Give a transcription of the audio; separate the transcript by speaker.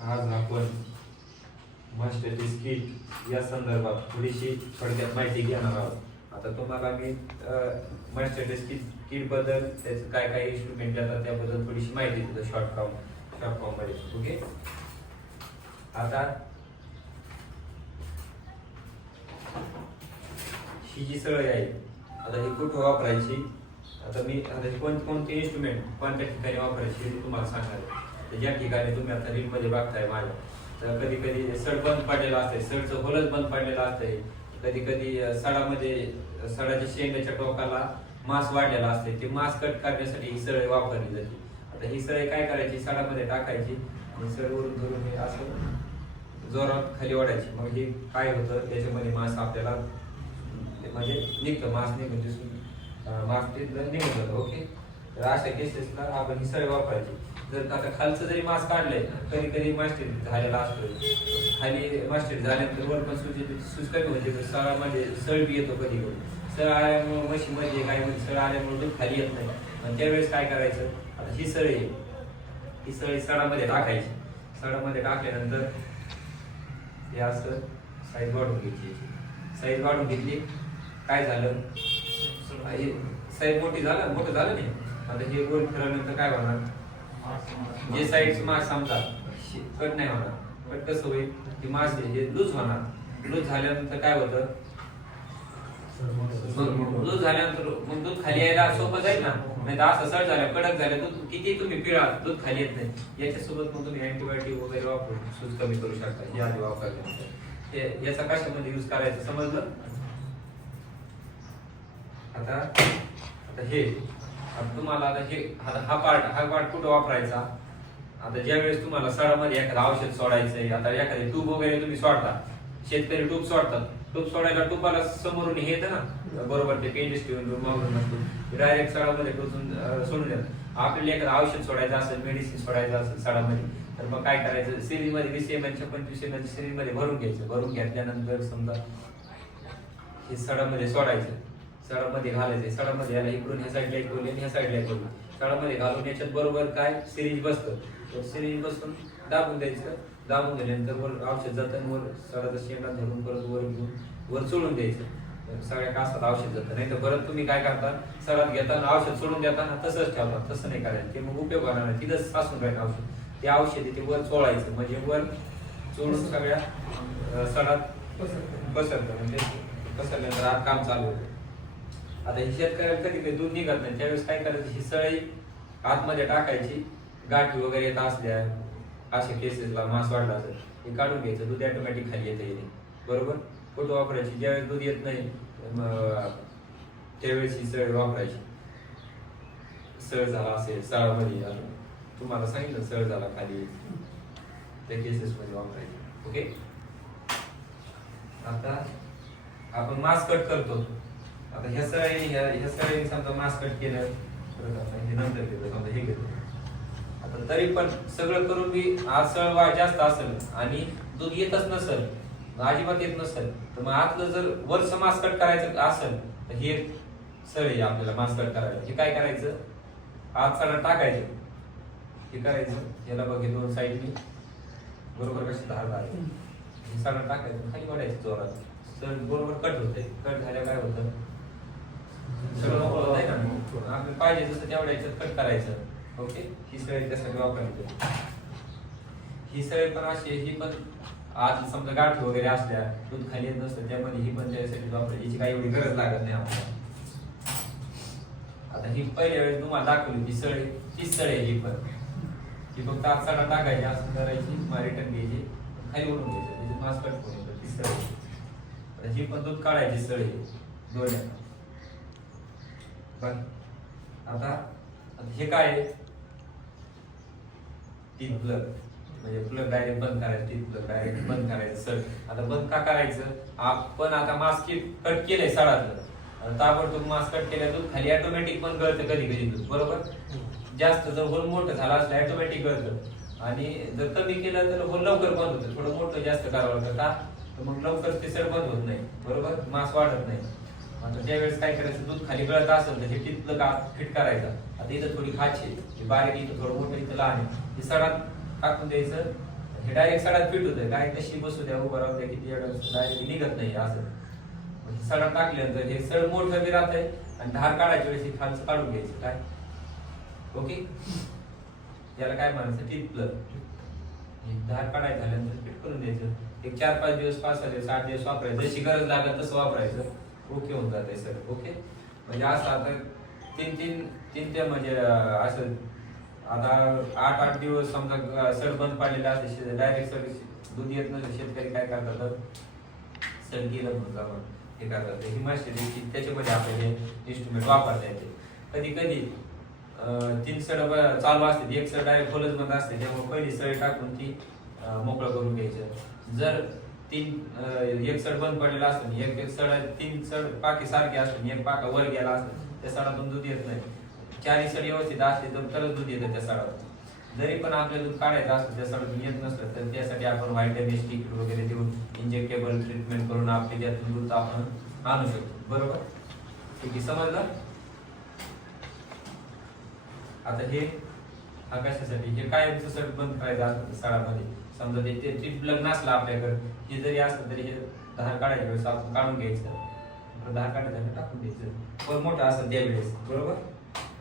Speaker 1: आज आपण मास्टरची स्किट या संदर्भात थोडीशी थोडक्यात माहिती घेणार आहोत. आता तुम्हाला मी मास्टरची स्किट किटबद्दल त्याचं काय काय इन्स्ट्रुमेंट येतात त्याबद्दल थोडीशी माहिती देतो शॉर्ट फॉर्म शॉर्ट फॉर्ममध्ये ओके आता ही जी सळई आहे आता ही कुठं वापरायची? आता मी आता कोण कोणते इन्स्ट्रुमेंट कोणत्या ठिकाणी वापरायची तुम्हाला सांगणार आहे. तर ज्या ठिकाणी तुम्ही आता रीलमध्ये बघताय माझ्या. तर कधी कधी सड बंद पडलेलं असते सडचं होलच बंद पडलेलं असते कधी कधी सडामध्ये सडाच्या शेंगाच्या टोकाला मांस वाढलेला असते ते मांस कट करण्यासाठी ही सळई वापरली जाते. आता ही सळई काय करायची? सडामध्ये टाकायची आणि सळवरून धरून हे असं जोरात खाली ओढायची. मग हे काय होतं? त्याच्यामध्ये मांस आपल्याला म्हणजे निघतं. मांस निघून दिसून मास मांस ते निघून जातं. ओके? तर अशा केसेसला आपण ही सळई वापरायची. जर आता खालचं जरी मास काढलंय कधी कधी मास्टर झालेला असतो खाली मास्टर झाल्यानंतर वर पण सूज सूज कमी होते पण सळामध्ये म्हणजे सळ बी येतो कधी सळ आल्यामुळे म्हशीमध्ये काय म्हणजे सळ आल्यामुळे दूध खाली येत नाही. आणि त्यावेळेस काय करायचं? आता ही सळ आहे. ही सळ सडामध्ये टाकायची. सडामध्ये टाकल्यानंतर हे असं साईज वाढून घ्यायची. साईज वाढून घेतली काय झालं? साईज मोठी झालं मोठं झालं नाही. आता हे गोल फिरवल्यानंतर काय होणार? जे साईडचे मास समजा कट नाही होणार. कट कसं होईल? की मास हे लूज होणार. लूज झाल्यानंतर काय होतं? दूध झाल्यानंतर मग दूध खाली यायला सोपं जाईल ना? नाही दास असळ झाल्या कडक झाल्या दूध किती तुम्ही पिळा दूध खाली येत नाही. याच्यासोबत मग तुम्ही अँटीबायोटिक वगैरे वापरून सूज कमी करू शकता. हे आधी वापरल्यानंतर याचा कशामध्ये यूज करायचं? समजलं? आता आता हे. आता तुम्हाला आता हे आता हा पार्ट हा पार्ट कुठं वापरायचा? आता ज्या वेळेस तुम्हाला सडामध्ये एखादं औषध सोडायचंय आता एखादी ट्यूब वगैरे तुम्ही सोडता. शेतकरी ट्यूब सोडतात. टूप सोडायला ट्यूबाला समोरून हे येतं ना? बरोबर ते पेंडिस ठेवून मागून नसतो डायरेक्ट सडामध्ये टोचून सोडून देतात. आपल्याला एखादं औषध सोडायचं असेल मेडिसिन सोडायचं असेल सडामध्ये तर मग काय करायचं? सिरीजमध्ये वीस एम एलच्या पंचवीस एम एलच्या सिरीजमध्ये भरून घ्यायचं. भरून घेतल्यानंतर समजा हे सडामध्ये सोडायचं. सडामध्ये घालायचं सडामध्ये याला इकडून ह्या साईडला एक बोलली आणि ह्या साईडला एक बोलली सडामध्ये घालून याच्यात बरोबर काय? सिरीज बसतं. तर सिरीज बसून दाबून द्यायचं. दाबून दिल्यानंतर वर औषध जातं वर सडाचा शेंडा धरून परत वर घेऊन वर सोडून द्यायचं. सगळ्या कासात औषध जातं नाही तर परत तुम्ही काय करता? सडात घेताना औषध सोडून देताना तसंच ठेवता. तसं नाही करायचं. ते मग उपयोग होणार नाही. तिथंच सासून राहील औषध. ते औषध ते वर चोळायचं म्हणजे वर चोळून सगळ्या सडात सडात पसरतं. म्हणजे पसरल्यानंतर आत काम चालू होतं. आता हे शेतकऱ्याला कधी कधी दूध निघत नाही. त्यावेळेस काय करायचं? ही सळई आतमध्ये टाकायची. गाठी वगैरे येत असल्या अशा केसेसला मास वाढला असेल हे काढून घ्यायचं. दूध ऑटोमॅटिक खाली येतं येते बरोबर? फोटो वापरायची. ज्यावेळेस दूध येत नाही त्यावेळेस ही सळ वापरायची. सळ झाला असेल सळामध्ये अजून. तुम्हाला सांगितलं सळ झाला खाली त्या केसेस मध्ये वापरायची. ओके आता आपण मास कट करतो. आता ह्या सळईने ह्या ह्या सळईने समजा मास कट केलं परत आपण हे नंतर घेतलं समजा हे घेतो आता तरी पण सगळं करून बी आसळ वाय जास्त असेल आणि दूध येतच नसेल अजिबात येत नसेल तर मग आतलं जर वरचं मास कट करायचं असेल तर हे सळई आपल्याला मास कट करायचं. हे काय करायचं? आत सगळं टाकायचं. हे करायचं. याला बघे दोन साईडनी बरोबर कशी धार लागेल हे सगळं टाकायचं. खाली वाढायचं जोरात. तर बरोबर कट होते कट झाल्या काय होतं? सगळं मोकळं आहे ना आपल्याला पाहिजे जसं तेवढ्या याच्यात कट करायचं. ओके ही सळी त्यासाठी वापरायची ही सळी पण अशी ही पण आज समजा गाठी वगैरे असल्या दूध खाली येत नसतं त्यामध्ये ही पण त्यासाठी वापरायची याची काही एवढी गरज लागत नाही आपल्याला आता ही पहिल्या वेळेस तुम्हाला दाखवली ती सळी तीच सळी ही पण. ही फक्त आज सडा टाकायची असं करायची रिटर्न घ्यायची खाली उडून घ्यायचं. त्याची मास कट करून ती सळी ही पण दूध काढायची सळी दोन्ही. पण आता हे काय आहे? तीन प्लग म्हणजे प्लग डायरेक्ट बंद करायचं तीन प्लग डायरेक्ट बंद करायचं सर आता बंद का करायचं? आपण आता मास्क कट केलंय सडातलं. ताबडतोब मास्क कट केल्या दूध खाली ऑटोमॅटिक पण गळतं कधी कधी. दूध बरोबर? जास्त जर होल मोठं झालं असलं ऑटोमॅटिक गळतं आणि जर कमी केलं तर होल लवकर बंद होतं. थोडं मोठं जास्त करावं लागतं का? तर मग लवकर ते सर बंद होत नाही. बरोबर? मास्क वाढत नाही. आता ज्यावेळेस काय करायचं दूध खाली गळत असेल तर हे टिपलं का फिट करायचं? आता इथं थोडी खाची आहे. हे बारीक इथं थोडं मोठं इथं लहान आहे. हे सडात टाकून द्यायचं. हे डायरेक्ट सडात फिट होतं काय तशी बसू द्या उभं राहू द्या किती डायरेक्ट निघत नाही असं. सडा टाकल्यानंतर हे सड मोठं बी राहतंय आणि धार काढायच्या वेळेस हे खालचं काढून घ्यायचं. काय? ओके? याला काय म्हणायचं? टिपलं धार काढायचं झाल्यानंतर फिट करून द्यायचं. एक चार पाच दिवस पाच सहा दिवस आठ दिवस वापरायचं. जशी गरज लागेल तसं वापरायचं. ओके होऊन जाते सर ओके? म्हणजे असं आता तीन तीन तीन ते म्हणजे असं आता आठ आठ दिवस समजा सड बंद पडलेला असते डायरेक्ट सड दूध येत नसेल शेतकरी काय करतात सड गेलं म्हणून हे करतात. ही त्याच्यामध्ये आपल्याला इन्स्ट्रुमेंट वापरता येते. कधी कधी तीन सड ब- चालू असते एक सड डायरेक्ट खोलच बंद असते त्यामुळे पहिली सड टाकून ती मोकळं करून घ्यायचं. जर तीन एक सड बंद पडलेला असतो एक एक सड तीन सड पाकी सारखे असतो एक पाका वर गेला असतो त्या सडातून दूध येत नाही. चारही सड व्यवस्थित असते तर तरच दूध येतं त्या सडातून. जरी पण आपल्याला दूध काढायचं असतं त्या सडातून येत नसलं तर त्यासाठी आपण व्हायटमिन स्टिक वगैरे देऊन इंजेक्टेबल ट्रीटमेंट करून आपले त्यातून दूध आपण आणू शकतो. बरोबर? ठीक आहे समजलं? आता हे हा कशासाठी हे काय सड बंद करायचं असतं सडामध्ये समजा ते ते ट्रीप लग्न असलं आपल्याकडे हे जरी असलं तरी हे धार काढायच्या वेळेस आपण काढून घ्यायचं. धार काढायचं टाकून द्यायचं. पण मोठं द्या वेळेस बरोबर?